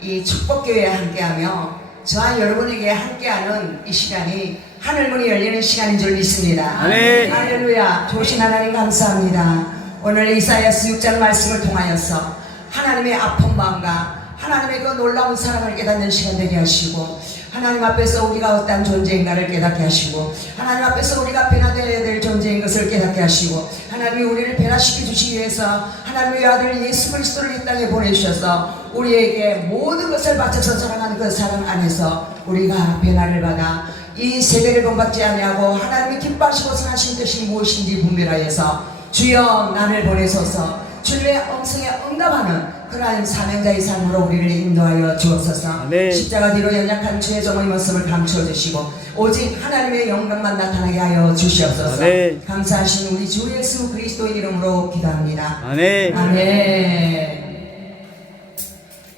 이 축복교회에 함께하며 저와 여러분에게 함께하는 이 시간이 하늘문이 열리는 시간인 줄 믿습니다. 아멘. 할렐루야. 좋으신 하나님 감사합니다. 오늘 이사야서 6장 말씀을 통하여서 하나님의 아픈 마음과 하나님의 그 놀라운 사랑을 깨닫는 시간 되게 하시고, 하나님 앞에서 우리가 어떤 존재인가를 깨닫게 하시고, 하나님 앞에서 우리가 변화되어야 될 존재인 것을 깨닫게 하시고, 하나님이 우리를 변화시켜 주시기 위해서 하나님의 아들 예수 그리스도를 이 땅에 보내주셔서 우리에게 모든 것을 바쳐서 사랑하는 그 사랑 안에서 우리가 변화를 받아 이 세대를 본받지 아니하고 하나님이 기뻐하시고 선하신 뜻이 무엇인지 분별하여서 주여 나를 보내소서 주님의 음성에 응답하는 그러한 사명자의 삶으로 우리를 인도하여 주옵소서. 네. 십자가 뒤로 연약한 주의 종의 모습을 감추어 주시고 오직 하나님의 영광만 나타나게 하여 주시옵소서. 네. 감사하신 우리 주 예수 그리스도의 이름으로 기도합니다. 아멘. 아멘.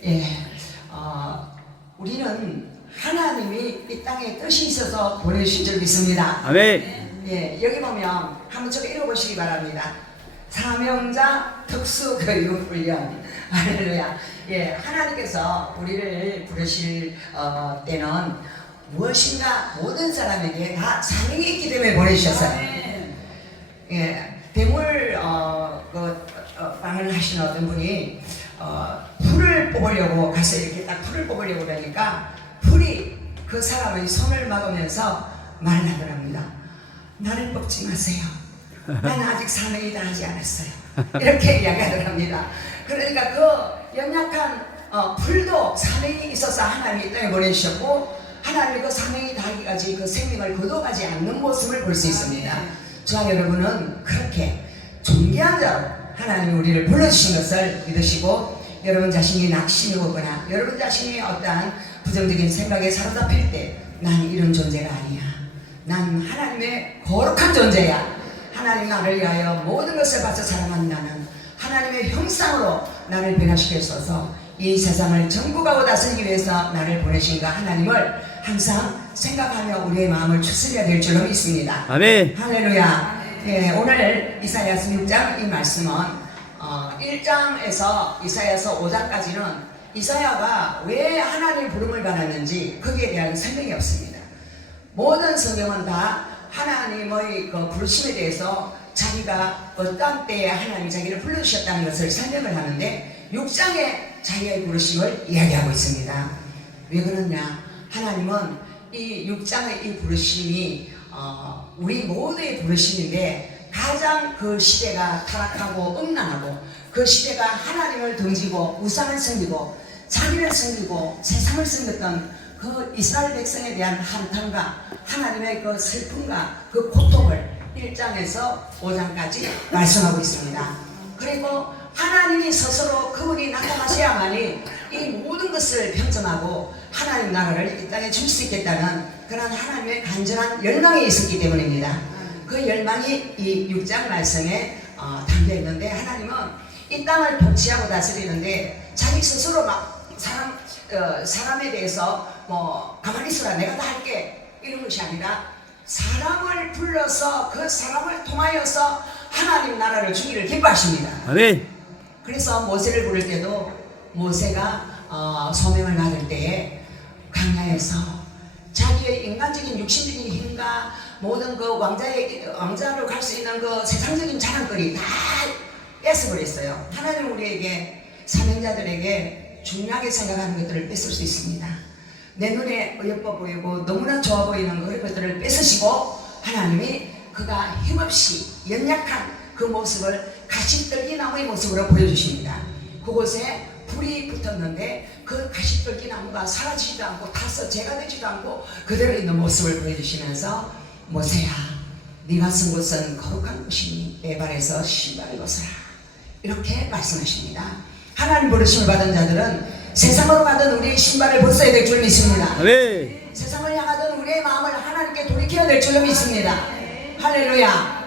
예, 우리는 하나님이 이 땅에 뜻이 있어서 보내주신 줄 믿습니다. 아멘. 예, 여기 보면 한번 좀 읽어보시기 바랍니다. 사명자 특수교육훈련. 할렐루야. 예, 하나님께서 우리를 부르실 때는 무엇인가 모든 사람에게 다 사명이 있기 때문에 보내주셨어요. 예, 대물 방을 하시는 어떤 분이 풀을 뽑으려고 가서 이렇게 딱 풀을 뽑으려고 그러니까 풀이 그 사람의 손을 막으면서 말하더랍니다. 나를 뽑지 마세요. 나는 아직 사명이 다 하지 않았어요. 이렇게 이야기하더랍니다. 그러니까 그 연약한 풀도 사명이 있어서 하나님이 이 땅에 보내주셨고, 하나님이 그 사명이 다하기까지 그 생명을 거둬가지 않는 모습을 볼 수 있습니다. 저와 여러분은 그렇게 존귀한 자로 하나님이 우리를 불러주신 것을 믿으시고, 여러분 자신이 낙심이 오거나 여러분 자신이 어떠한 부정적인 생각에 사로잡힐 때 난 이런 존재가 아니야, 난 하나님의 거룩한 존재야, 하나님 나를 위하여 모든 것을 바쳐 사랑하는 나는 하나님의 형상으로 나를 변화시켜서 이 세상을 정복하고 다스리기 위해서 나를 보내신 그 하나님을 항상 생각하며 우리의 마음을 추스려야 될 줄로 믿습니다. 아멘. 할렐루야. 예, 오늘 이사야서 6장 이 말씀은 1장에서 이사야서 5장까지는 이사야가 왜 하나님 부름을 받았는지 거기에 대한 설명이 없습니다. 모든 성경은 다 하나님의 그 부르심에 대해서 자기가 어떤 때에 하나님이 자기를 불러주셨다는 것을 설명을 하는데 6장에 자기의 부르심을 이야기하고 있습니다. 왜 그러냐? 하나님은 이 6장의 이 부르심이 우리 모두의 부르심인데, 가장 그 시대가 타락하고 음란하고 그 시대가 하나님을 등지고 우상을 섬기고 자기를 섬기고 세상을 섬겼던 그 이스라엘 백성에 대한 한탄과 하나님의 그 슬픔과 그 고통을 1장에서 5장까지 말씀하고 있습니다. 그리고 하나님이 스스로 그분이 나타나셔야만이 이 모든 것을 평정하고 하나님 나라를 이 땅에 줄 수 있겠다는 그런 하나님의 간절한 열망이 있었기 때문입니다. 그 열망이 이 6장 말씀에 담겨 있는데, 하나님은 이 땅을 통치하고 다스리는데 자기 스스로 막 사람에 대해서 가만히 있어라 내가 다 할게 이런 것이 아니라 사람을 불러서 그 사람을 통하여서 하나님 나라를 주기를 기뻐하십니다. 아멘. 그래서 모세를 부를 때도 모세가 소명을 받을 때에 광야에서 자기의 인간적인 육신적인 힘과 모든 그 왕자로 갈 수 있는 그 세상적인 자랑거리 다 뺏어버렸어요. 하나님은 우리에게, 사명자들에게 중요하게 생각하는 것들을 뺏을 수 있습니다. 내 눈에 어여뻐 보이고 너무나 좋아 보이는 그런 것들을 뺏으시고, 하나님이 그가 힘없이 연약한 그 모습을 가시떨기나무의 모습으로 보여주십니다. 그곳에 불이 붙었는데 그 가시떨기나무가 사라지지도 않고 타서 재가 되지도 않고 그대로 있는 모습을 보여주시면서, 모세야 네가 쓴 곳은 거룩한 곳이니 내 발에서 신발을 벗어라, 이렇게 말씀하십니다. 하나님 부르심을 받은 자들은 세상으로 가던 우리의 신발을 벗어야 될 줄 믿습니다. 아멘. 세상을 향하던 우리의 마음을 하나님께 돌이켜야 될 줄로 믿습니다. 할렐루야.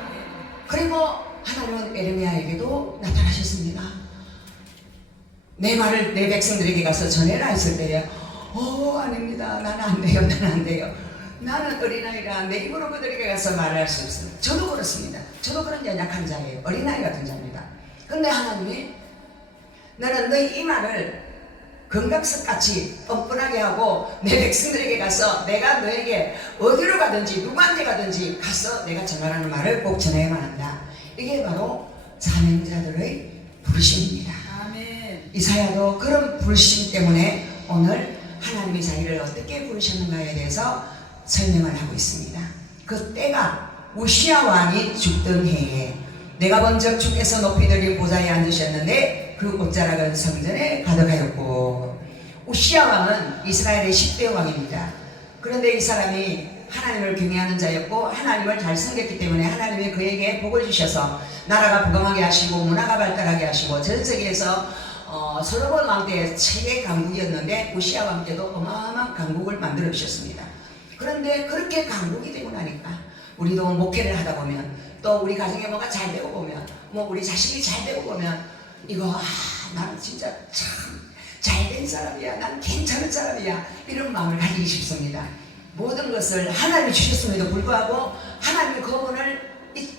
그리고 하나님은 에레미야에게도 나타나셨습니다. 내 말을 내 백성들에게 가서 전해라 했을 때에 아닙니다, 나는 안 돼요, 나는 안 돼요, 나는 어린아이라 내 입으로 그들에게 가서 말할 수 없습니다. 저도 그렇습니다. 저도 그런 연약한 자예요. 어린아이 같은 자입니다. 근데 하나님이 너는 너희 이 말을 건강석같이 뻔뻔하게 하고 내 백성들에게 가서 내가 너에게 어디로 가든지 누구한테 가든지 가서 내가 전하라는 말을 꼭 전해야만 한다. 이게 바로 사명자들의 부르심입니다. 아멘. 이사야도 그런 부르심 때문에 오늘 하나님이 자기를 어떻게 부르셨는가에 대해서 설명을 하고 있습니다. 그 때가 우시야 왕이 죽던 해에 내가 본적 주께서 높이 들린 보좌에 앉으셨는데 그 옷자락은 성전에 가득하였고, 우시야 왕은 이스라엘의 10대 왕입니다. 그런데 이 사람이 하나님을 경외하는 자였고 하나님을 잘 섬겼기 때문에 하나님이 그에게 복을 주셔서 나라가 부강하게 하시고 문화가 발달하게 하시고 전 세계에서 솔로몬 왕 때 최대 강국이었는데 우시야 왕 때도 어마어마한 강국을 만들어 주셨습니다. 그런데 그렇게 강국이 되고 나니까 우리도 목회를 하다 보면 또 우리 가정에 뭐가 잘 되고 보면 뭐 우리 자식이 잘 되고 보면 이거 나는 진짜 참 잘된 사람이야, 난 괜찮은 사람이야, 이런 마음을 가지기 쉽습니다. 모든 것을 하나님이 주셨음에도 불구하고 하나님의 거문을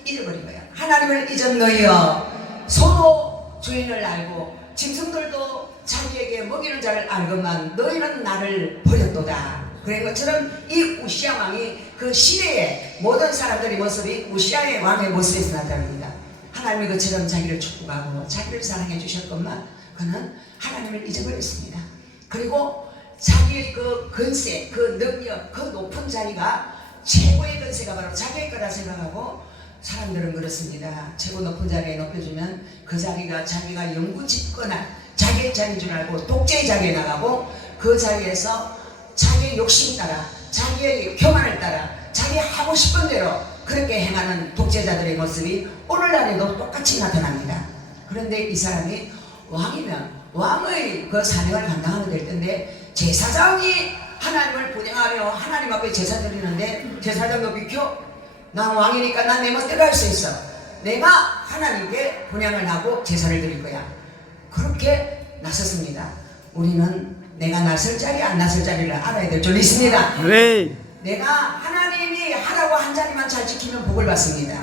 잊어버린 거야. 하나님을 잊은 너희여, 소도 주인을 알고 짐승들도 자기에게 먹이는 자를 알건만 너희는 나를 버렸도다. 그런 것처럼 이 우시야 왕이 그 시대의 모든 사람들의 모습이 우시야의 왕의 모습에서 나타납니다. 하나님이 그처럼 자기를 축복하고 자기를 사랑해 주셨건만 그는 하나님을 잊어버렸습니다. 그리고 자기의 그 권세, 그 능력, 그 높은 자리가 최고의 권세가 바로 자기의 거라 생각하고, 사람들은 그렇습니다. 최고 높은 자리에 높여주면 그 자리가 자기가 영구 집권한 자기의 자리인 줄 알고 독재의 자리에 나가고, 그 자리에서 자기의 욕심 따라 자기의 교만을 따라 자기 하고 싶은 대로 그렇게 행하는 독재자들의 모습이 오늘날에도 똑같이 나타납니다. 그런데 이 사람이 왕이면 왕의 그 사명을 감당하면 될 텐데, 제사장이 하나님을 분양하며 하나님 앞에 제사 드리는데 제사장도 비켜? 난 왕이니까 난 내 멋대로 할 수 있어. 내가 하나님께 분양을 하고 제사를 드릴 거야. 그렇게 나섰습니다. 우리는 내가 나설 자리 안 나설 자리를 알아야 될 줄 믿습니다. 네. 내가 하나님이 하라고 한 자리만 잘 지키면 복을 받습니다.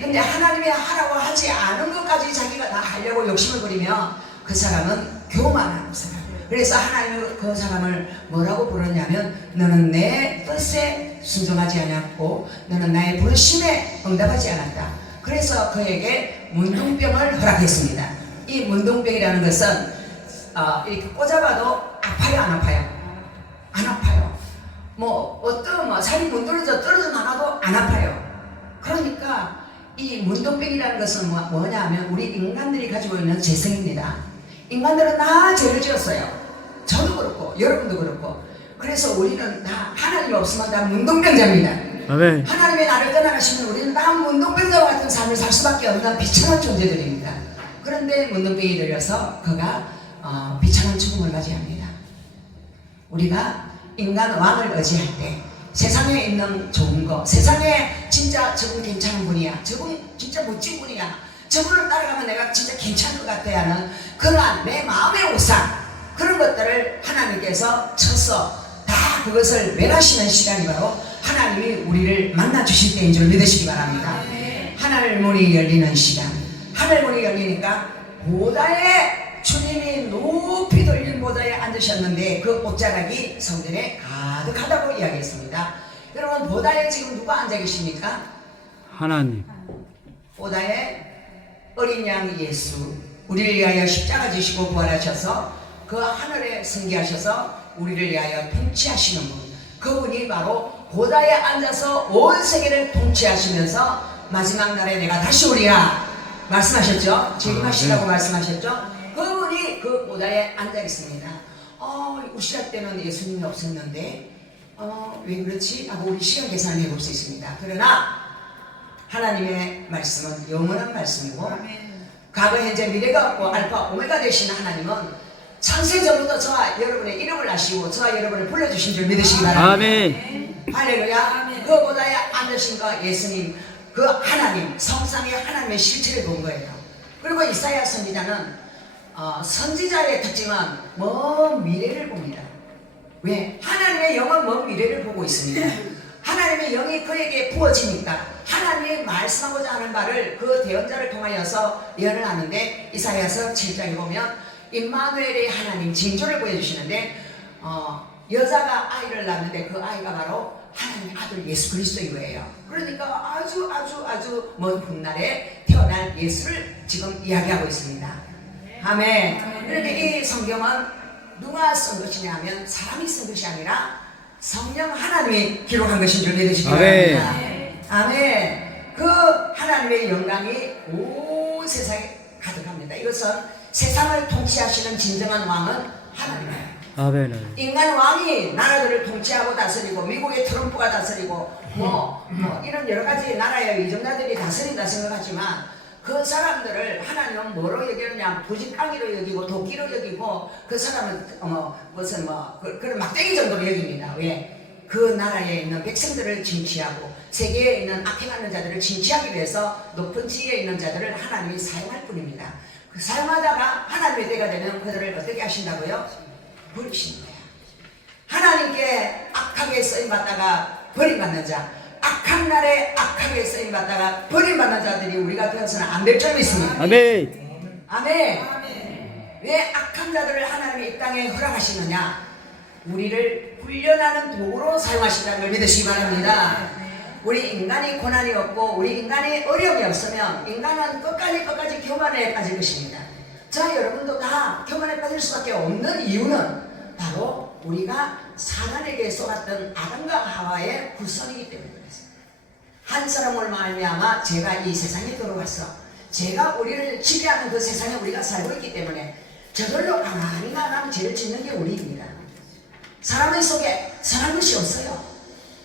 근데 하나님이 하라고 하지 않은 것까지 자기가 다 하려고 욕심을 부리면 그 사람은 교만한 사람. 그래서 하나님은 그 사람을 뭐라고 부르냐면 너는 내 뜻에 순종하지 않았고 너는 나의 부르심에 응답하지 않았다. 그래서 그에게 문둥병을 허락했습니다. 이 문둥병이라는 것은 이렇게 꽂아봐도 아파요, 안 아파요? 안 아파요. 뭐 어떤 살이 문드러져 떨어져 나가도 안 아파요. 그러니까 이 문둥병이라는 것은 뭐냐 하면 우리 인간들이 가지고 있는 재성입니다. 인간들은 다 죄를 지었어요. 저도 그렇고 여러분도 그렇고. 그래서 우리는 다 하나님이 없으면 다 문둥병자입니다. 아멘. 하나님의 나를 떠나가시면 우리는 다 문둥병자와 같은 삶을 살 수밖에 없는 비참한 존재들입니다. 그런데 문둥병이 들려서 그가 비참한 죽음을 맞이합니다. 우리가 인간 왕을 의지할 때 세상에 있는 좋은 거, 세상에 진짜 저분 괜찮은 분이야, 저분 진짜 멋진 분이야, 저분을 따라가면 내가 진짜 괜찮을 것 같아 하는 그러한 내 마음의 우상, 그런 것들을 하나님께서 쳐서 다 그것을 멸하시는 시간이 바로 하나님이 우리를 만나 주실 때인 줄 믿으시기 바랍니다. 하늘 문이 열리는 시간, 하늘 문이 열리니까 보다에 주님이 높이 돌린 보다에 앉으셨는데 그 옷자락이 성전에 가득하다고 이야기했습니다. 여러분, 보다에 지금 누가 앉아 계십니까? 하나님. 보다에 어린 양 예수, 우리를 위하여 십자가 지시고 부활하셔서 그 하늘에 승계하셔서 우리를 위하여 통치하시는 분, 그분이 바로 보다에 앉아서 온 세계를 통치하시면서 마지막 날에 내가 다시 오리라 말씀하셨죠? 재림하시라고 말씀하셨죠? 그분이 그 보다에 앉아 있습니다. 우시야 때는 예수님이 없었는데 왜 그렇지? 하고 우리 시간 계산을 해볼 수 있습니다. 그러나 하나님의 말씀은 영원한 말씀이고 과거, 현재, 미래가 없고 알파, 오메가 되신 하나님은 창세전부터 저와 여러분의 이름을 아시고 저와 여러분을 불러주신 줄 믿으시기 바랍니다. 아멘. 할렐루야. 그 보다에 앉으신 그 예수님, 그 하나님, 성삼위 하나님의 실체를 본 거예요. 그리고 이사야 선지자는 선지자의 특징은 먼 미래를 봅니다. 왜? 하나님의 영은 먼 미래를 보고 있습니다. 하나님의 영이 그에게 부어지니까 하나님이 말씀하고자 하는 바를 그 대언자를 통하여서 예언을 하는데, 이사야서 7장에 보면 임마누엘의 하나님 징조를 보여주시는데 여자가 아이를 낳는데 그 아이가 바로 하나님의 아들 예수 그리스도예요. 그러니까 아주 먼 훗날에 태어날 예수를 지금 이야기하고 있습니다. 아멘. 그런데 이 성경은 누가 쓴 것이냐 하면 사람이 쓴 것이 아니라 성령 하나님이 기록한 것인 줄 믿으시기 바랍니다. 아멘. 그 하나님의 영광이 온 세상에 가득합니다. 이것은 세상을 통치하시는 진정한 왕은 하나님이에요. 아멘. 인간 왕이 나라들을 통치하고 다스리고 미국의 트럼프가 다스리고 이런 여러 가지 나라의 위정자들이 다스린다 생각하지만 그 사람들을 하나님은 뭐로 여기느냐 부직강이로 여기고 도끼로 여기고 그 사람은 그런 막대기 정도로 여깁니다. 왜? 그 나라에 있는 백성들을 진치하고 세계에 있는 악행하는 자들을 진치하기 위해서 높은 지위에 있는 자들을 하나님이 사용할 뿐입니다. 그 사용하다가 하나님의 때가 되면 그들을 어떻게 하신다고요? 버리시는 거야. 하나님께 악하게 쓰임받다가 버림받는 자, 악한 날에 악하게 쓰임받다가 버림받는 자들이 우리가 되어서는 안 될 줄 믿습니다. 아멘. 아멘. 왜 악한 자들을 하나님이 이 땅에 허락하시느냐? 우리를 훈련하는 도구로 사용하신다는 걸 믿으시기 바랍니다. 우리 인간이 고난이 없고 우리 인간이 어려움이 없으면 인간은 끝까지 교만에 빠질 것입니다. 자, 여러분도 다 교만에 빠질 수밖에 없는 이유는 바로 우리가 사단에게 쏘았던 아담과 하와의 구성이기 때문에 그렇습니다. 한 사람을 말미암아 제가 이 세상에 들어와서 제가 우리를 지배하는 그 세상에 우리가 살고 있기 때문에 저절로 가만히 나가면 죄를 짓는 게 우리입니다. 사람의 속에 선한 것이 없어요.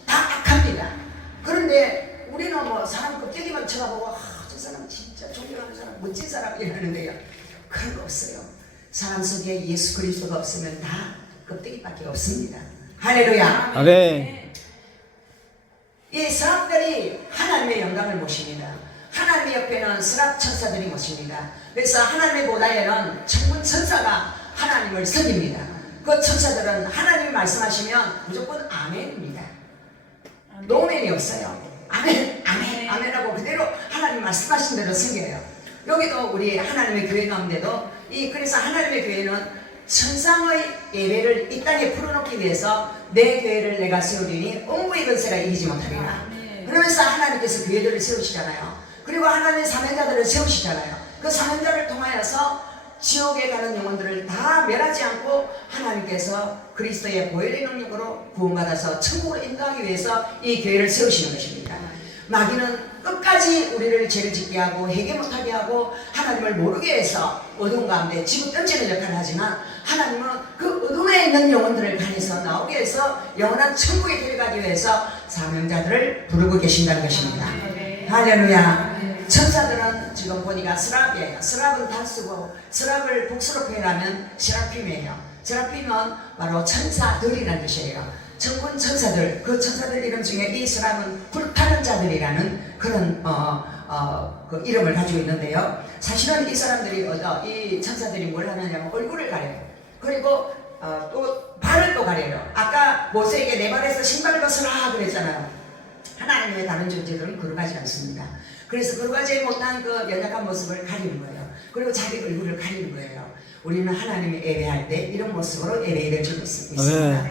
다 악합니다. 그런데 우리는 사람 껍데기만 쳐다보고 저 사람 진짜 존경하는 사람 멋진 사람 이러는데요. 그런 거 없어요. 사람 속에 예수 그리스도가 없으면 다 껍데기밖에 없습니다. 할렐루야. 아멘. 이 사람들이 하나님의 영광을 모십니다. 하나님의 옆에는 스랍 천사들이 모십니다. 그래서 하나님의 보좌에는 천군 천사가 하나님을 섬깁니다. 그 천사들은 하나님이 말씀하시면 무조건 아멘입니다. 노멘이 없어요. 아멘, 아멘, 아멘하고 그대로 하나님 말씀하신 대로 섬겨요. 여기도 우리 하나님의 교회 가운데도 그래서 하나님의 교회는 천상의 예배를 이 땅에 풀어놓기 위해서 내 교회를 내가 세우리니 음부의 권세가 이기지 못하리라. 그러면서 하나님께서 교회들을 세우시잖아요. 그리고 하나님의 사명자들을 세우시잖아요. 그 사명자를 통하여서 지옥에 가는 영혼들을 다 멸하지 않고 하나님께서 그리스도의 보혈의 능력으로 구원받아서 천국으로 인도하기 위해서 이 교회를 세우시는 것입니다. 마귀는 끝까지 우리를 죄를 짓게 하고 회개 못하게 하고 하나님을 모르게 해서 어둠 가운데 집어 던지는 역할을 하지만 하나님은 그 어둠에 있는 영혼들을 간에서 나오게 해서 영원한 천국에 데려가기 위해서 사명자들을 부르고 계신다는 것입니다. 할렐루야. 천사들은 지금 보니까 스랍이에요. 스랍은 단수고 스랍을 복수로 표현하면 세라핌이에요. 세라핌은 바로 천사들이라는 뜻이에요. 천군 천사들, 그 천사들 이름 중에 이 스랍은 불타는 자들이라는 그런 그 이름을 가지고 있는데요. 사실은 이 사람들이 이 천사들이 뭘 하느냐면 얼굴을 가려요. 그리고 또 발을 또 가려요. 아까 모세에게 내 발에서 신발을 벗으라 그랬잖아요. 하나님의 다른 존재들은 그러하지 않습니다. 그래서 그러하지 못한 그 연약한 모습을 가리는 거예요. 그리고 자기 얼굴을 가리는 거예요. 우리는 하나님의 예배할 때 이런 모습으로 예배를 주고 있습니다.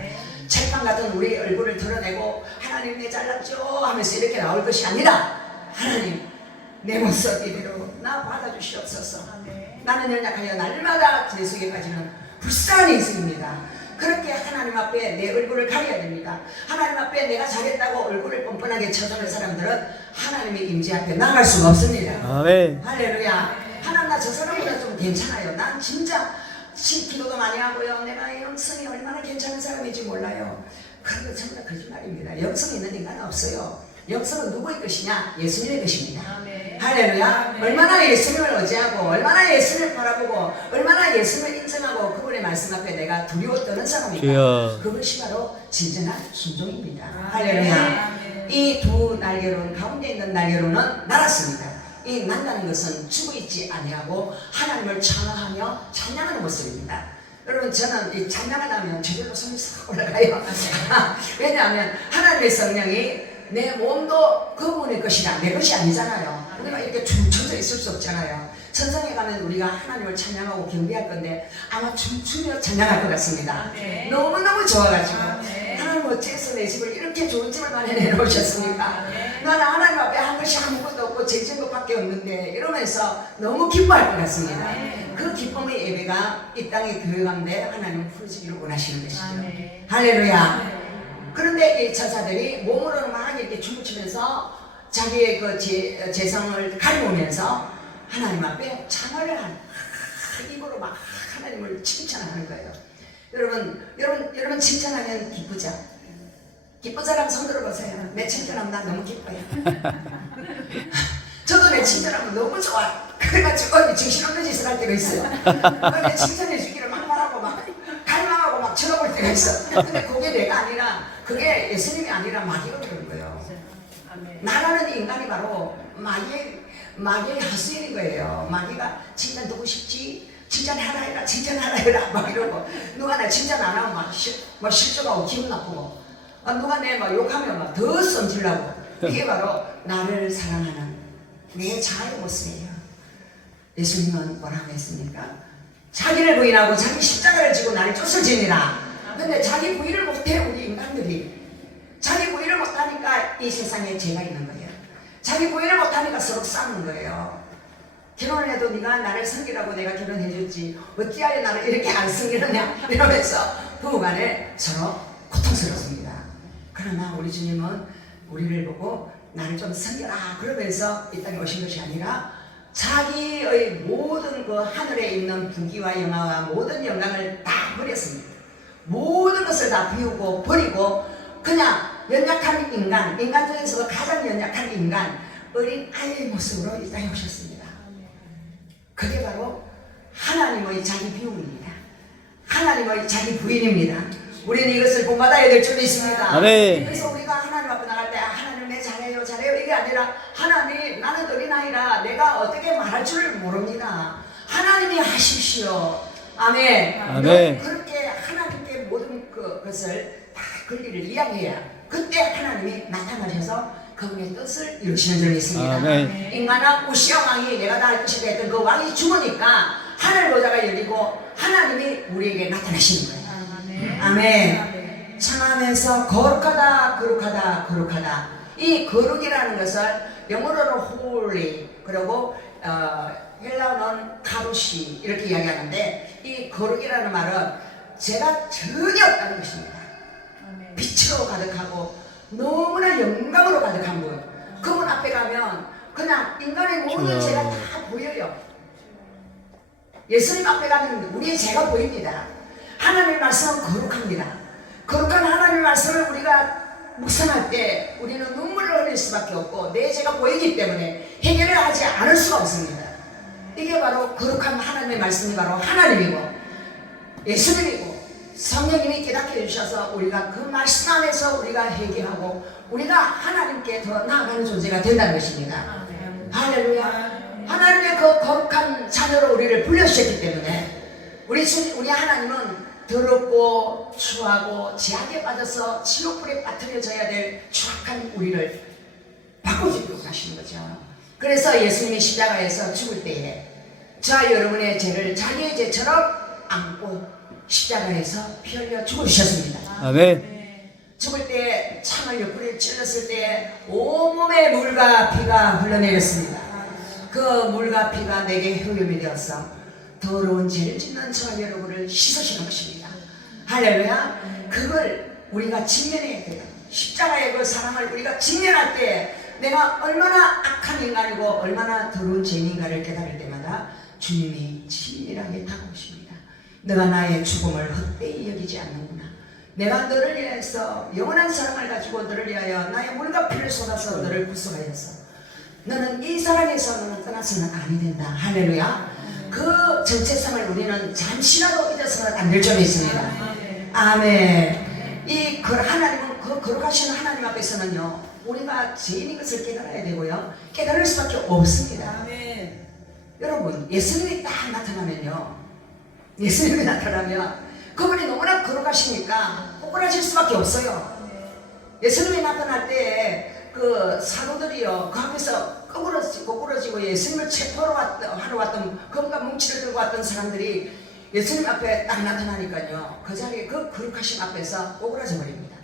책방 같은 우리 얼굴을 드러내고 하나님 내 잘났죠 하면서 이렇게 나올 것이 아니라 하나님 내 모습 이대로 나 받아주시옵소서. 나는 연약하여 날마다 제 속에 빠지는 불쌍한 인생입니다. 그렇게 하나님 앞에 내 얼굴을 가려야 됩니다. 하나님 앞에 내가 잘했다고 얼굴을 뻔뻔하게 쳐주는 사람들은 하나님의 임재 앞에 나갈 수가 없습니다. 아멘. 할렐루야. 하나님 나 저 사람보다 좀 괜찮아요. 난 진짜 기도도 많이 하고요. 내가 영성이 얼마나 괜찮은 사람인지 몰라요. 그런 거 전부 다 거짓말입니다. 영성이 있는 인간은 없어요. 영성은 누구의 것이냐? 예수님의 것입니다. 아멘. 할렐루야. 아멘. 얼마나 예수님을 의지하고 얼마나 예수님을 바라보고 얼마나 예수님을 인정하고 그분의 말씀 앞에 내가 두려워 떠는 사람인가. 주여. 그것이 바로 진정한 순종입니다. 아멘. 할렐루야. 아멘. 이 두 날개로는 가운데 있는 날개로는 날았습니다. 이 난다는 것은 죽어있지 아니하고 하나님을 찬양하며 찬양하는 모습입니다. 여러분 저는 이 찬양을 하면 저절로 손이 싹 올라가요. 왜냐하면 하나님의 성령이 내 몸도 그분의 것이라 내 것이 아니잖아요. 우리가 이렇게 춤춰져 있을 수 없잖아요. 천상에 가면 우리가 하나님을 찬양하고 경배할 건데 아마 춤추며 찬양할 것 같습니다. 아멘. 너무너무 좋아가지고 아멘. 하나님 어째서 내 집을 이렇게 좋은 집을 마련해 놓으셨습니까? 아멘. 나는 하나님 앞에 한 것이 아무것도 없고 제진 것밖에 없는데 이러면서 너무 기뻐할 것 같습니다. 아멘. 그 기쁨의 예배가 이 땅의 교회 가운데 하나님은 풀어지기를 원하시는 것이죠. 아멘. 할렐루야. 그런데 이 천사들이 몸으로는 막 이렇게 춤을 추면서 자기의 그 재성을 가리우면서 하나님 앞에 찬양을 입으로 막 하나님을 칭찬하는 거예요. 여러분 칭찬하면 기쁘죠? 기쁜 사람 손 들어보세요. 내 칭찬하면 난 너무 기뻐요. 저도 내 칭찬하면 너무 좋아. 그래가지고 정신없는 짓을 할 때가 있어요. 내 칭찬해 주기를 막말하고 막 갈망하고 막 쳐다볼 때가 있어. 근데 그게 내가 아니라 그게 예수님이 아니라 마귀가 그런 거예요. 아멘. 나라는 인간이 바로 마귀의 하수인인 거예요. 마귀가 칭찬 듣고 싶지? 칭찬하라 해라, 칭찬하라 해라 막 이러고 누가 나 칭찬 안 하면 막 실족하고 기분 나쁘고 누가 내 막 욕하면 막 더 성질나고 이게 바로 나를 사랑하는 내 자아의 모습이에요. 예수님은 뭐라고 했습니까? 자기를 부인하고 자기 십자가를 지고 나를 쫓아집니다. 근데 자기 부인을 못해 우리 인간들이. 자기 부인을 못하니까 이 세상에 죄가 있는 거예요. 자기 부인을 못하니까 서로 싸우는 거예요. 결혼을 해도 네가 나를 섬기라고 내가 결혼해줬지 어찌하여 나를 이렇게 안 섬기느냐 이러면서 부부간에 서로 고통스럽습니다. 그러나 우리 주님은 우리를 보고 나를 좀 섬겨라 그러면서 이 땅에 오신 것이 아니라 자기의 모든 그 하늘에 있는 부귀와 영화와 모든 영광을 다 버렸습니다. 모든 것을 다 비우고 버리고 그냥 연약한 인간 중에서도 가장 연약한 인간 어린 아이의 모습으로 이 땅에 오셨습니다. 그게 바로 하나님의 자기 비움입니다. 하나님의 자기 부인입니다. 우리는 이것을 본받아야 될 줄이 있습니다. 아멘. 그래서 우리가 하나님 앞에 나갈 때 하나님 내 잘해요 이게 아니라 하나님 나는 어린아이라 내가 어떻게 말할 줄 모릅니다. 하나님이 하십시오. 아멘. 아멘. 그렇게 하나님께 모든 것을 다 권리를 이야기해야 그때 하나님이 나타나셔서 그분의 뜻을 이루시는 줄이 있습니다. 아멘. 인간아 우시아 왕이 내가 다 할 것이다 했던 그 왕이 죽으니까 하늘 보좌가 열리고 하나님이 우리에게 나타나시는 거예요. 아멘. 청하면서 거룩하다 거룩하다 거룩하다. 이 거룩이라는 것을 영어로는 holy 그리고 헬라어는 카루시 이렇게 이야기하는데 이 거룩이라는 말은 죄가 전혀 없다는 것입니다. 빛으로 가득하고 너무나 영광으로 가득한 분. 그분 앞에 가면 그냥 인간의 모든 죄가 다 보여요. 예수님 앞에 가면 우리의 죄가 보입니다. 하나님의 말씀은 거룩합니다. 거룩한 하나님의 말씀을 우리가 묵상할 때 우리는 눈물을 흘릴 수밖에 없고 내 죄가 보이기 때문에 해결을 하지 않을 수가 없습니다. 이게 바로 거룩한 하나님의 말씀이 바로 하나님이고 예수님이고 성령님이 깨닫게 해주셔서 우리가 그 말씀 안에서 우리가 회개하고 우리가 하나님께 더 나아가는 존재가 된다는 것입니다. 할렐루야. 하나님의 그 거룩한 자녀로 우리를 불러주셨기 때문에 우리 하나님은 더럽고 추하고 죄악에 빠져서 지옥불에 빠뜨려져야 될 추악한 우리를 바꿔주려고 하시는 거죠. 그래서 예수님이 십자가에서 죽을 때에 저와 여러분의 죄를 자기의 죄처럼 안고 십자가에서 피 흘려 죽으셨습니다. 아멘. 죽을 때 창을 옆구리에 찔렀을 때 온몸에 물과 피가 흘러내렸습니다. 그 물과 피가 내게 흡입이 되어서 더러운 죄를 짓는 저와 여러분을 씻으시는 것입니다. 할렐루야. 그걸 우리가 직면해야 돼요. 십자가의 그 사랑을 우리가 직면할 때 내가 얼마나 악한 인간이고 얼마나 더러운 죄인인가를 깨달을 때마다 주님이 친밀하게 다가오십니다. 너가 나의 죽음을 헛되이 여기지 않는구나. 내가 너를 위해서 영원한 사랑을 가지고 너를 위하여 나의 물과 피를 쏟아서 너를 구속하였어. 너는 이 사랑에서 너는 떠나서는 아니 된다. 할렐루야. 그 정체성을 우리는 잠시라도 잊어서는 안 될 점이 있습니다. 아멘. 이 하나님은 그 거룩하신 하나님 앞에서는요 우리가 죄인인 것을 깨달아야 되고요 깨달을 수밖에 없습니다. 아멘. 여러분 예수님이 딱 나타나면요 예수님이 나타나면 그분이 너무나 거룩하시니까 억울하실 수밖에 없어요. 예수님이 나타날 때 그 사도들이요 그 앞에서 꼬꾸러지고 예수님을 하러 왔던 검과 뭉치를 들고 왔던 사람들이 예수님 앞에 딱 나타나니까요 그 자리에 그 거룩하신 앞에서 꼬꾸라져 버립니다.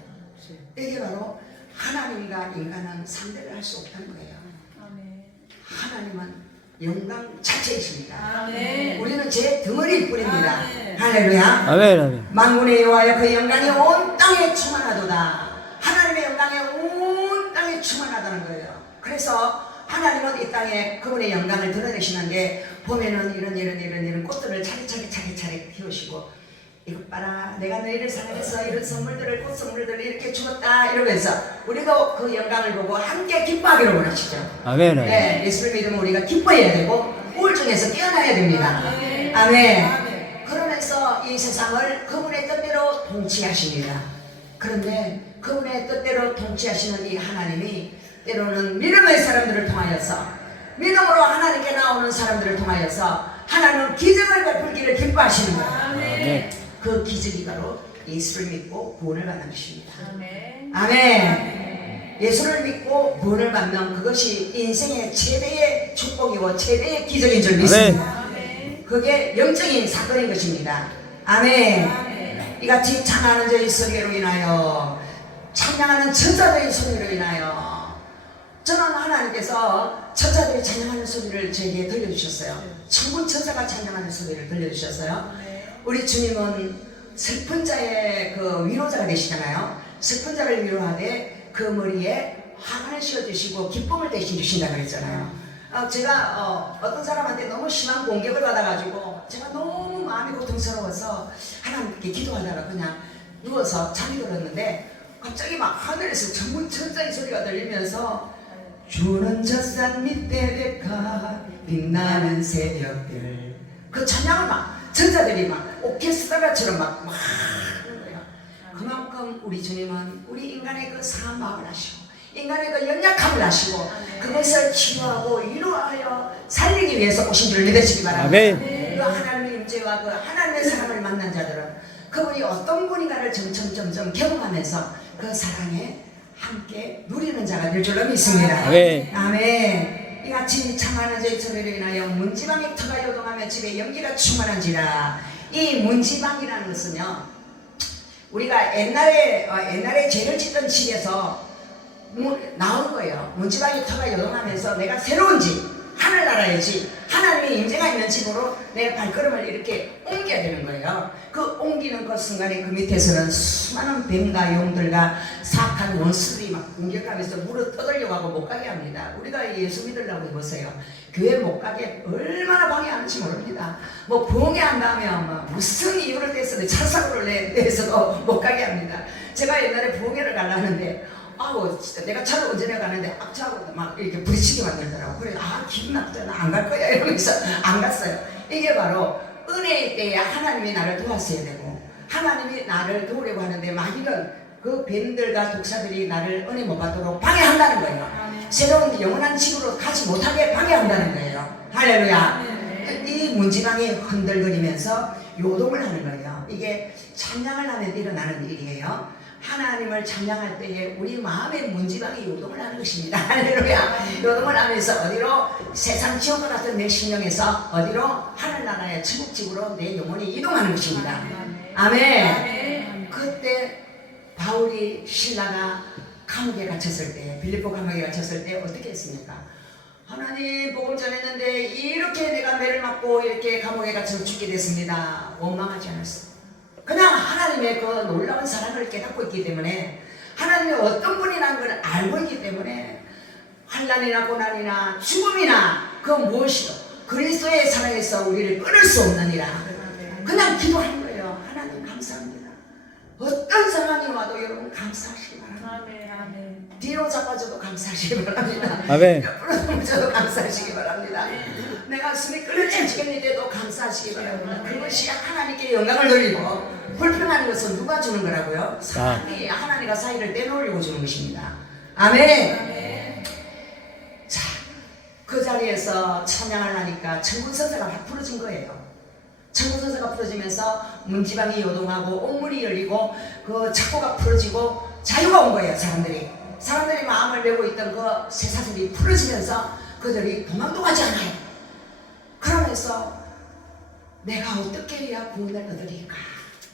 이게 바로 하나님과 인간은 상대를 할 수 없다는 거예요. 아멘. 하나님은 영광 자체이십니다. 아멘. 우리는 제 덩어리일 뿐입니다. 아멘. 할렐루야. 아멘, 아멘. 만군의 여호와여 그 영광이 온 땅에 충만하도다. 하나님의 영광이 온 땅에 충만하다는 거예요. 그래서 하나님은 이 땅에 그분의 영광을 드러내시는 게 보면은 이런 꽃들을 차례차례 키우시고 이것 봐라 내가 너희를 사랑해서 이런 선물들을 꽃 선물들을 이렇게 주었다 이러면서 우리도 그 영광을 보고 함께 기뻐하기를 원하시죠. 아멘, 아멘. 네, 예수를 믿으면 우리가 기뻐해야 되고 우울증에서 깨어나야 됩니다. 아멘. 아멘. 아멘. 그러면서 이 세상을 그분의 뜻대로 통치하십니다. 그런데 그분의 뜻대로 통치하시는 이 하나님이 때로는 믿음의 사람들을 통하여서 믿음으로 하나님께 나오는 사람들을 통하여서 하나님은 기적을 베풀기를 기뻐하시는 거예요. 아멘. 그 기적이 바로 예수를 믿고 구원을 받는 것입니다. 아멘. 아멘. 예수를 믿고 구원을 받는 그것이 인생의 최대의 축복이고 최대의 기적인 줄 믿습니다. 아멘. 그게 영적인 사건인 것입니다. 아멘. 아멘. 이같이 찬양하는 저희 소리로 인하여 찬양하는 천사들의 소리로 인하여 저는 하나님께서 천사들이 찬양하는 소리를 저에게 들려주셨어요. 천군 천사가 찬양하는 소리를 들려주셨어요. 우리 주님은 슬픈 자의 그 위로자가 되시잖아요. 슬픈 자를 위로하되 그 머리에 화관을 씌워주시고 기쁨을 대신 주신다 그랬잖아요. 제가 어떤 사람한테 너무 심한 공격을 받아가지고 제가 너무 마음이 고통스러워서 하나님께 기도하다가 그냥 누워서 잠이 들었는데 갑자기 막 하늘에서 천군 천사의 소리가 들리면서 주는 젖산 밑에 백화 빛나는 새벽별 그 찬양을 막 천사들이 막 오케스트라처럼 막 하는 거예요. 그만큼 우리 주님은 우리 인간의 그 사한 마음을 아시고 인간의 그 연약함을 아시고 그것을 치유하고 위로하여 살리기 위해서 오신 줄 믿으시기 바랍니다. 아멘. 그 하나님의 임재와 그 하나님의 사랑을 만난 자들은 그분이 어떤 분인가를 점점 경험하면서 그 사랑에 함께 누리는 자가 될 줄로 믿습니다. 아멘. 아멘. 이같이 창하는 저희 소리로 인하여 문지방의 터가 요동하며 집에 연기가 충만한지라. 이 문지방이라는 것은요 우리가 옛날에 죄를 짓던 집에서 나오는 거예요. 문지방의 터가 요동하면서 내가 새로운 집 하늘나라의 집 하나님의 임재가 있는 집으로 내 발걸음을 이렇게 옮겨야 되는 거예요. 그 옮기는 그 순간에 그 밑에서는 수많은 뱀과 용들과 사악한 원수들이 막 공격하면서 물을 떠들려고 하고 못 가게 합니다. 우리가 예수 믿으려고 해보세요. 교회 못 가게 얼마나 방해하는지 모릅니다. 뭐 부흥회한다면 뭐 무슨 이유를 대해서도 차사고를 내서도 못 가게 합니다. 제가 옛날에 부흥회를 가려는데 아우 진짜 내가 차를 운전해 가는데 앞차하고 막 이렇게 부딪히게 만들더라고. 그래서 기분 나쁘다 나 안 갈 거야 이러면서 안 갔어요. 이게 바로 은혜의 때에 하나님이 나를 도왔어야 되고 하나님이 나를 도우려고 하는데 마귀는 그 뱀들과 독사들이 나를 은혜 못 받도록 방해한다는 거예요. 새로운 영원한 집으로 가지 못하게 방해한다는 거예요. 할렐루야. 이 문지방이 흔들거리면서 요동을 하는 거예요. 이게 찬양을 하면 일어나는 일이에요. 하나님을 찬양할 때에 우리 마음의 문지방이 요동을 하는 것입니다. 할렐루야. 요동을 하면서 어디로 세상 지옥과 같은 내 심령에서 어디로 하늘나라의 천국집으로 내 영혼이 이동하는 것입니다. 아멘. 그때 바울이 신라가 감옥에 갇혔을 때 빌립보 감옥에 갇혔을 때 어떻게 했습니까? 하나님 복음 전했는데 이렇게 내가 매를 맞고 이렇게 감옥에 갇혀 죽게 됐습니다. 원망하지 않았어. 그냥 하나님의 그 놀라운 사랑을 깨닫고 있기 때문에 하나님이 어떤 분이라는 걸 알고 있기 때문에 환난이나 고난이나 죽음이나 그 무엇이도 그리스도의 사랑에서 우리를 끊을 수 없느니라. 그냥 기도하는 거예요. 하나님 감사합니다. 어떤 상황이 와도 여러분 감사하시기 바랍니다. 아멘. 뒤로 자빠져도 감사하시기 바랍니다. 아멘. 옆으로 넘어져도 감사하시기 바랍니다. 내가 숨이 끊어져 죽겠는데도 감사하시기 바랍니다. 그것이 하나님께 영광을 돌리고 불평하는 것은 누가 주는 거라고요? 사랑이 하나님과 사이를 떼놓으려고 주는 것입니다. 아멘. 자, 그 자리에서 찬양을 하니까 천군선사가 막 풀어진 거예요. 천군선사가 풀어지면서 문지방이 요동하고 옥문이 열리고 그 착고가 풀어지고 자유가 온 거예요. 사람들이 사람들이 마음을 메고 있던 그 쇠사슬이 풀어지면서 그들이 도망도 가지 않아요. 그러면서 내가 어떻게 해야 구원을 얻으리까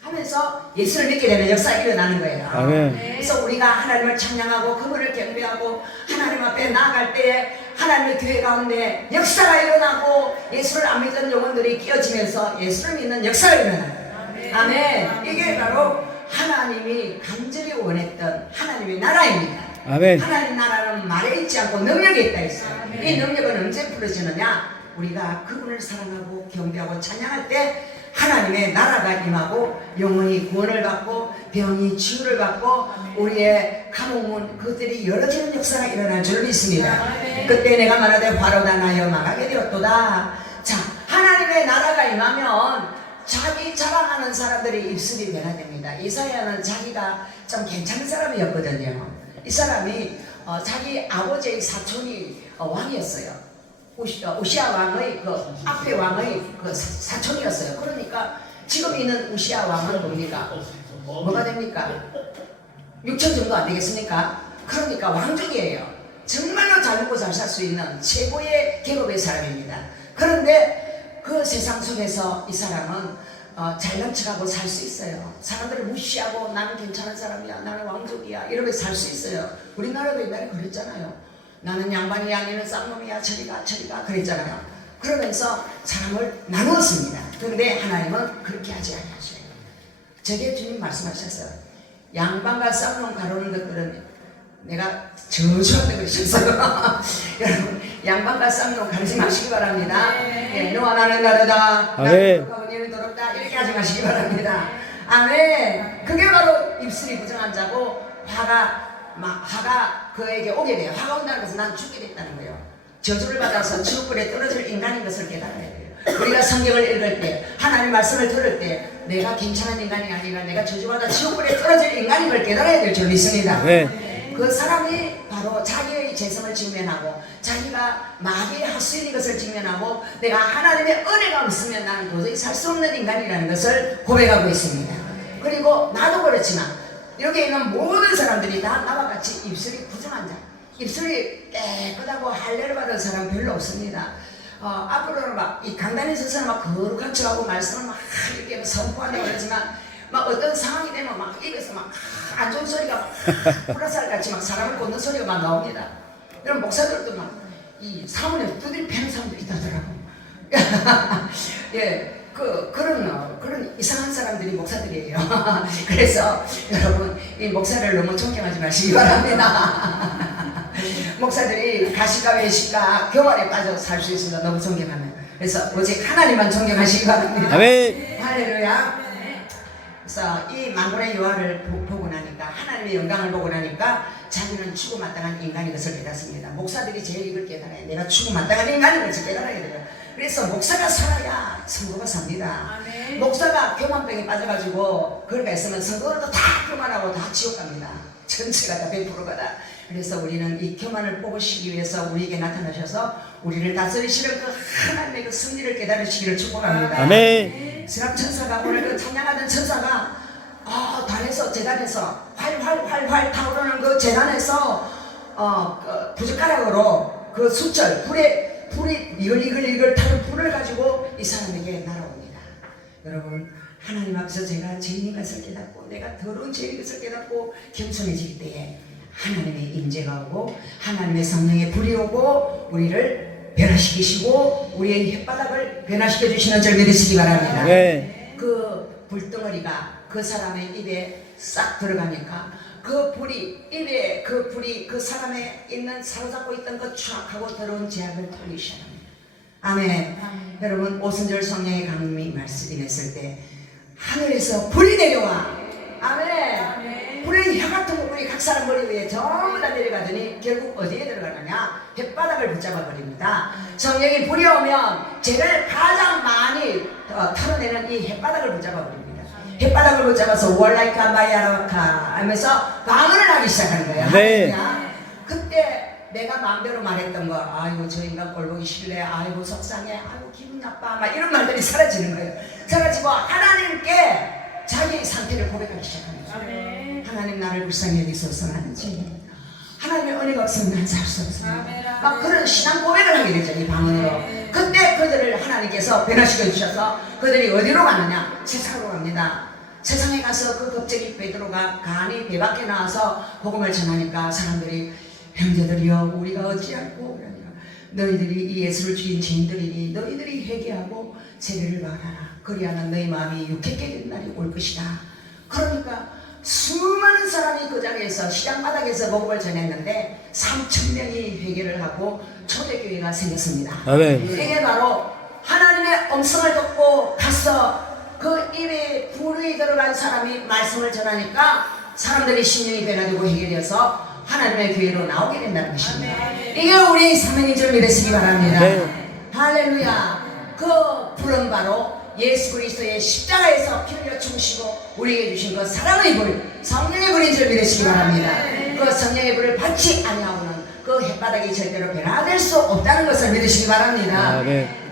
하면서 예수를 믿게 되는 역사가 일어나는 거예요. 아멘. 그래서 우리가 하나님을 찬양하고 그분을 경배하고 하나님 앞에 나아갈 때에 하나님의 교회 가운데 역사가 일어나고 예수를 안 믿던 영혼들이 끼어지면서 예수를 믿는 역사가 일어나요. 아멘. 이게 바로 하나님이 간절히 원했던 하나님의 나라입니다. 아멘. 하나님 나라는 말에 있지 않고 능력에 있다 했어요. 이 능력은 언제 풀어지느냐? 우리가 그분을 사랑하고 경배하고 찬양할 때 하나님의 나라가 임하고 영혼이 구원을 받고 병이 치유를 받고 우리의 감옥문 그들이 열어지는 역사가 일어날 줄 믿습니다. 그때 내가 말하되 화로다 나여 망하게 되었도다. 자, 하나님의 나라가 임하면 자기 자랑하는 사람들이 입술이 변화됩니다. 이사야는 자기가 좀 괜찮은 사람이었거든요. 이 사람이 자기 아버지의 사촌이 왕이었어요. 우시아 왕의 그 앞에 왕의 그 사촌이었어요. 그러니까 지금 있는 우시아 왕은 뭡니까? 뭐가 됩니까? 6천 정도 안 되겠습니까? 그러니까 왕족이에요. 정말로 잘 먹고 잘 살 수 있는 최고의 계급의 사람입니다. 그런데 그 세상 속에서 이 사람은 잘난 척하고 살 수 있어요. 사람들을 무시하고 나는 괜찮은 사람이야, 나는 왕족이야 이러면서 살 수 있어요. 우리나라도 옛날에 그랬잖아요. 나는 양반이야, 아니면 쌍놈이야, 저리가 그랬잖아요. 그러면서 사람을 나누었습니다. 그런데 하나님은 그렇게 하지 않으셔요. 저게 주님 말씀하셨어요. 양반과 쌍놈 가르는 것들은 내가 저주한다 그러셨어요. 여러분 양반과 쌍놈 가르지 마시기 바랍니다. 예, 너와 나는 다르다. 아멘. 나는 너는 더럽다. 이렇게 하지 마시기 바랍니다. 아멘. 그게 바로 입술이 부정한 자고 화가 그에게 오게 돼요. 화가 온다는 것은 난 죽게 됐다는 거예요. 저주를 받아서 지옥불에 떨어질 인간인 것을 깨달아야 돼요. 우리가 성경을 읽을 때 하나님 말씀을 들을 때 내가 괜찮은 인간이 아니라 내가 저주받아 지옥불에 떨어질 인간인 걸 깨달아야 될 줄 믿습니다. 네. 그 사람이 바로 자기의 죄성을 직면하고 자기가 마귀의 하수인인 것을 직면하고 내가 하나님의 은혜가 없으면 나는 도저히 살 수 없는 인간이라는 것을 고백하고 있습니다. 그리고 나도 그렇지만 여기 있는 모든 사람들이 다 나와 같이 입술이 부정한 자, 입술이 깨끗하고 할례를 받은 사람 별로 없습니다. 앞으로는 막 이 강단에 서서는 막 거룩한 척하고 말씀을 막 이렇게 선포하려고 그러지만 막 어떤 상황이 되면 막 입에서 막 안 좋은 소리가 막 불화살 같이 막 사람을 꽂는 소리가 막 나옵니다. 그럼 목사들도 막 이 사문에 두드리 패는 사람도 있다더라고. 예. 그런 이상한 사람들이 목사들이에요. 그래서 여러분 이 목사를 너무 존경하지 마시기 바랍니다. 목사들이 가시가 외식과 교만에 빠져 살 수 있습니다. 너무 존경하면. 그래서 오직 하나님만 존경하시기 바랍니다. 아멘. 할렐루야. 그래서 이 만군의 여호와를 보고 나니까 하나님의 영광을 보고 나니까 자기는 죽어마땅한 인간인 것을 깨닫습니다. 목사들이 제일 이걸 깨달아요. 내가 죽어마땅한 인간인 것을 깨달아야 돼요. 그래서 목사가 살아야 성도가 삽니다. 아멘. 목사가 교만병에 빠져가지고 그러가 있으면 성도들도 다 교만하고 다 지옥 갑니다. 전체가 다 100%가 다. 그래서 우리는 이 교만을 뽑으시기 위해서 우리에게 나타나셔서 우리를 다스리시는 그 하나님의 그 승리를 깨달으시기를 축복합니다. 아멘. 신학천사가 오늘 그 찬양하던 천사가 달에서 재단에서 활활활활 타오르는 그 재단에서 그 부젓가락으로 그 숫절 불이 이글이글 타는 불을 가지고 이 사람에게 날아옵니다. 여러분 하나님 앞에서 제가 죄인인 것을 깨닫고 내가 더러운 죄인인 것을 깨닫고 겸손해질 때에 하나님의 임재가 오고 하나님의 성령의 불이 오고 우리를 변화시키시고 우리의 혓바닥을 변화시켜 주시는 줄 믿으시기 바랍니다. 네. 그 불덩어리가 그 사람의 입에 싹 들어가니까 그 불이 입에 그 불이 그 사람에 있는 사로잡고 있던 그 추악하고 더러운 죄악을 털기 시작합니다. 아멘. 여러분 오순절 성령의 강림이 말씀했을 때 하늘에서 불이 내려와. 아멘. 불의 혀 같은 부분이 각 사람 머리 위에 전부 다 내려가더니 결국 어디에 들어가느냐? 혓바닥을 붙잡아 버립니다. 성령이 불이 오면 죄를 가장 많이 털어내는 이 혓바닥을 붙잡아 버립니다. 혓바닥을 붙잡아서 월라이카 마야라카 하면서 방언을 하기 시작하는 거예요. 네. 그때 내가 마음대로 말했던 거, 아이고 저 인간 꼴보기 싫네, 아이고 속상해, 아이고 기분 나빠, 막 이런 말들이 사라지는 거예요. 사라지고 하나님께 자기의 상태를 고백하기 시작합니다. 아멘. 하나님 나를 불쌍히 여기소서 나는 죄인입니다. 하나님의 은혜가 없으면 난 살 수 없습니다. 아멘, 아멘. 막 그런 신앙 고백을 하게 되죠, 이 방언으로. 네. 그때 그들을 하나님께서 변화시켜 주셔서 그들이 어디로 가느냐? 세상으로 갑니다. 세상에 가서 그 겁쟁이 베드로가 간이 배 밖에 나와서 복음을 전하니까 사람들이 형제들이여 우리가 어찌할꼬 그러니까 너희들이 이 예수를 주인 죄인들이니 너희들이 회개하고 세례를 받아라. 그리하면 너희 마음이 육회게 된 날이 올 것이다. 그러니까 수많은 사람이 그 자리에서 시장 바닥에서 복음을 전했는데 3,000명이 회개를 하고 초대교회가 생겼습니다. 아멘. 이게 바로 하나님의 음성을 듣고 가서 그 입에 불이 들어간 사람이 말씀을 전하니까 사람들이 심령이 변화되고 해결되어서 하나님의 교회로 나오게 된다는 것입니다. 이게 우리 사명인 줄 믿으시기 바랍니다. 네. 할렐루야. 그 불은 바로 예수 그리스도의 십자가에서 피를 흘려 죽으시고 우리에게 주신 그 사랑의 불, 성령의 불인 줄 믿으시기 바랍니다. 그 성령의 불을 받지 아니하고는 그 햇바닥이 절대로 변화될 수 없다는 것을 믿으시기 바랍니다.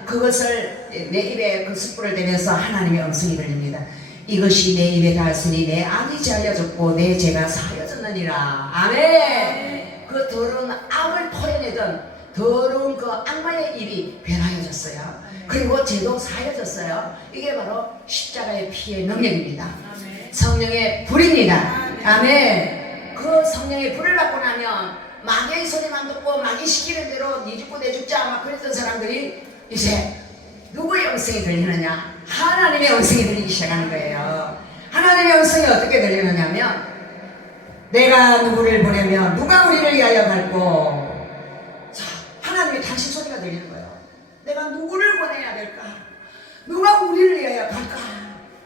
그것을 내 입에 그 숯불을 대면서 하나님의 음성이 들립니다. 이것이 내 입에 닿았으니 내 악이 지하여졌고 내 죄가 사하여졌느니라. 아멘. 그 더러운 악을 토해내던 더러운 그 악마의 입이 변하여졌어요. 그리고 죄도 사하여졌어요. 이게 바로 십자가의 피의 능력입니다. 성령의 불입니다. 아멘. 그 성령의 불을 받고 나면 마귀의 소리만 듣고 마귀 시키는 대로 니 죽고 내 죽자 막 그랬던 사람들이 이제 누구의 음성이 들리느냐? 하나님의 음성이 들리기 시작하는 거예요. 하나님의 음성이 어떻게 들리느냐면 내가 누구를 보내면 누가 우리를 위하여 갈고. 자, 하나님의 당신 소리가 들리는 거예요. 내가 누구를 보내야 될까? 누가 우리를 위하여 갈까?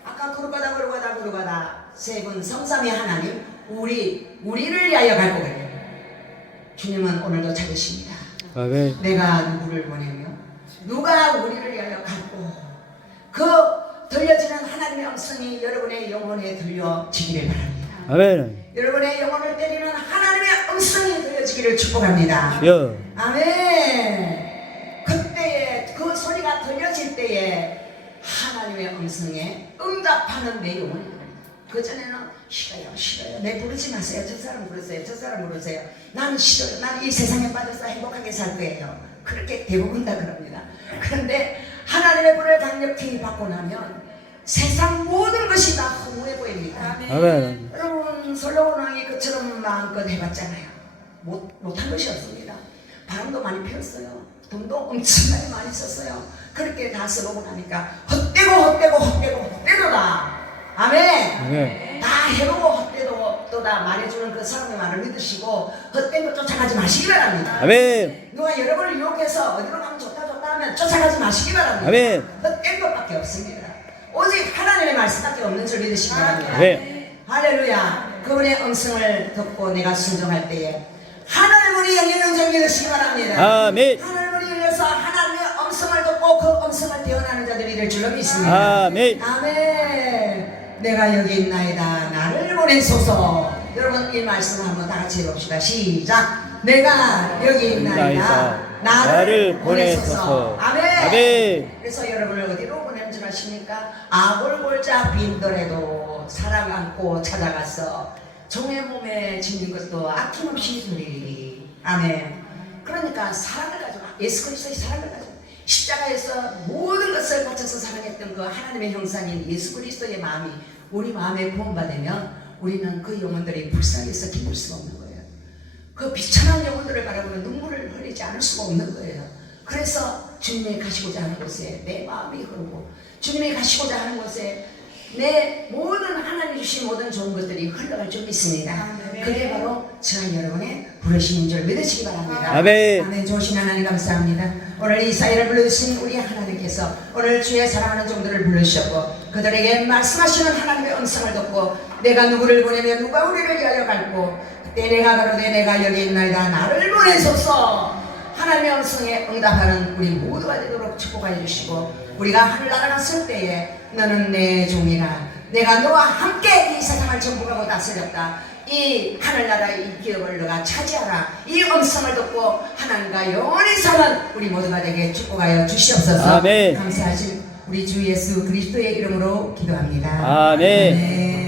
아까 그러가다 세 분 성삼위 하나님 우리를 위하여 갈고 그래요. 주님은 오늘도 찾으십니다. 아멘. 내가 누구를 보내며 누가 우리를 위하여 갈고. 그 들려지는 하나님의 음성이 여러분의 영혼에 들려지기를 바랍니다. 아멘. 여러분의 영혼을 때리는 하나님의 음성이 들려지기를 축복합니다. 여. 아멘. 그때에 그 소리가 들려질 때에 하나님의 음성에 응답하는 내 영혼이 됩니다. 그전에는 싫어요 내 부르지 마세요. 저 사람 부르세요. 나는 싫어요. 나는 이 세상에 빠져서 행복하게 살 거예요. 그렇게 대부분 다 그럽니다. 그런데 하나님의 불을 강력히 받고 나면 세상 모든 것이 다 허무해 보입니다. 아멘. 여러분 솔로몬 왕이 그처럼 마음껏 해봤잖아요. 못한 것이 없습니다. 바람도 많이 피웠어요. 돈도 엄청나게 많이 썼어요. 그렇게 다 써보고 나니까 헛되도다. 아멘. 아멘. 다 해보고 헛되도다 말해주는 그 사람의 말을 믿으시고 헛된 거 쫓아가지 마시기 바랍니다. 아멘. 누가 여러분을 유혹해서 어디로 가면 좋다 하면 쫓아가지 마시기 바랍니다. 아멘. 헛된 것밖에 없습니다. 오직 하나님의 말씀밖에 없는 줄 믿으시기 바랍니다. 아멘. 할렐루야. 그분의 음성을 듣고 내가 순종할 때에 하늘의 문이 열리는 줄 믿으시기 바랍니다. 아멘. 하늘의 문이 열려서 하나님의 음성을 듣고 그 음성을 대언하는 자들이 될 줄로 믿습니다. 아멘. 아멘. 내가 여기 있나이다. 나를 보내소서. 여러분 이 말씀을 한번 다 같이 해봅시다. 시작. 내가 여기 있나이다. 나를 보내소서. 아멘. 아멘. 그래서 여러분을 어디로 보내는 줄 아십니까? 아골골자 빈돌에도 사랑 안고 찾아가서 종의 몸에 짓는 것도 아낌없이 누리리. 아멘. 그러니까 사랑을 가지고 예수 그리스도의 사랑을 가지고 십자가에서 모든 것을 바쳐서 사랑했던 그 하나님의 형상인 예수 그리스도의 마음이 우리 마음에 구원받으면 우리는 그 영혼들이 불쌍해서 기쁠 수가 없는 거예요. 그 비천한 영혼들을 바라보면 눈물을 흘리지 않을 수가 없는 거예요. 그래서 주님이 가시고자 하는 곳에 내 마음이 흐르고 주님이 가시고자 하는 곳에 내 모든 하나님 주신 모든 좋은 것들이 흘러갈 줄 믿습니다. 그게 바로 저와 여러분의 부르심인 줄 믿으시기 바랍니다. 아멘. 아멘. 좋으신 하나님 감사합니다. 오늘 이 사회를 불러주신 우리 하나님께서 오늘 주의 사랑하는 종들을 불러주셨고 그들에게 말씀하시는 하나님의 음성을 듣고 내가 누구를 보내며 누가 우리를 위하여 갈고 그때 내가 가로되 내가 여기 있나이다. 나를 보내소서. 하나님의 음성에 응답하는 우리 모두가 되도록 축복하여 주시고 우리가 하늘나라 갔을 때에 너는 내 종이라 내가 너와 함께 이 세상을 정복하고 다스렸다. 이 하늘나라 이 기업을 너가 차지하라. 이 음성을 듣고 하나님과 영원히 사는 우리 모두가 되게 축복하여 주시옵소서. 아멘. 감사하신 우리 주 예수 그리스도의 이름으로 기도합니다. 아멘. 아멘.